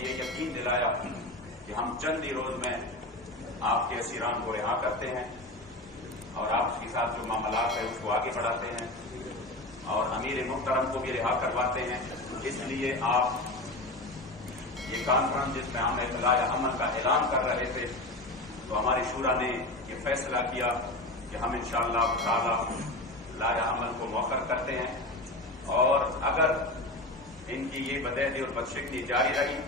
یہ یقین دلایا کہ ہم چند ہی روز میں آپ کے اسیران کو رہا کرتے ہیں اور آپ کے ساتھ جو معاملات ہے اس کو آگے بڑھاتے ہیں اور امیر محترم کو بھی رہا کرواتے ہیں. اس لیے آپ یہ کانفرنس جس میں ہم اطلاع امن کا اعلان کر رہے تھے تو ہماری شورا نے یہ فیصلہ کیا کہ ہم انشاءاللہ تعالی لائحہ عمل کو مؤخر کرتے ہیں اور اگر ان کی یہ بدعہدی اور بدشکلی جاری رہی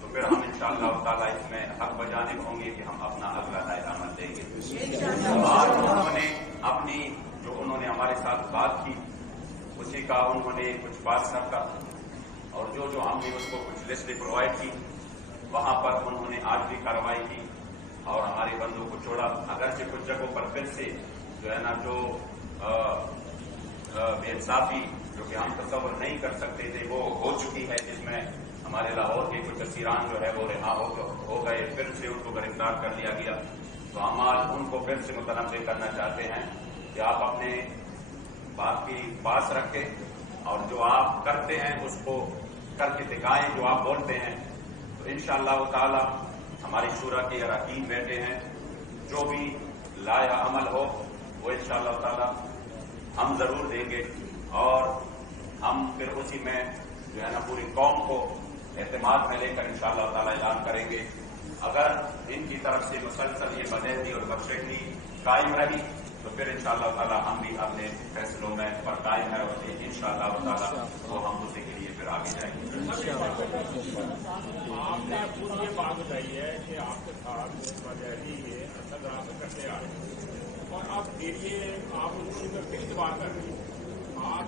تو پھر ہم انشاءاللہ تعالی اس میں حق بجانب ہوں گے کہ ہم اپنا اگلا لائحہ عمل دیں گے. آج انہوں نے اپنی جو انہوں نے ہمارے ساتھ بات کی اسی کا انہوں نے کچھ بات رکھا اور جو ہم نے اس کو کچھ لسٹ پرووائڈ کی وہاں پر انہوں نے آج بھی کارروائی کی اور ہمارے بندوں کو چھوڑا. اگرچہ کچھ جگہوں پر پھر سے جو ہے نا جو بے انصافی جو کہ ہم تصور نہیں کر سکتے تھے وہ ہو چکی ہے جس میں ہمارے لاہور کے کچھ اسیران جو ہے وہ رہا ہو گئے پھر سے ان کو گرفتار کر لیا گیا. تو ہم آج ان کو پھر سے متنوع کرنا چاہتے ہیں کہ آپ اپنے بات کی پاس رکھیں اور جو آپ کرتے ہیں اس کو کر کے دکھائیں. جو آپ بولتے ہیں تو انشاءاللہ تعالی ہماری شورا کے اراکین بیٹھے ہیں جو بھی لائحہ عمل ہو وہ انشاءاللہ تعالی ہم ضرور دیں گے اور ہم پھر اسی میں جو ہے نا پوری قوم کو اعتماد میں لے کر انشاءاللہ تعالی اعلان کریں گے. اگر ان کی طرف سے مسلسل یہ بدعہدی اور بدشکلی قائم رہی تو پھر انشاءاللہ تعالی ہم بھی اپنے فیصلوں میں پر قائم ہے اور انشاءاللہ تعالی وہ ہم اسی کے لیے پھر آگے جائیں گے. آپ نے خود یہ بات بتائی ہے کہ آپ کے ساتھ بدعہدی ہے اثر دراصل کرتے آ رہے ہیں اور آپ دیکھیے آپ ان کو پھر بات کر رہی ہیں. آپ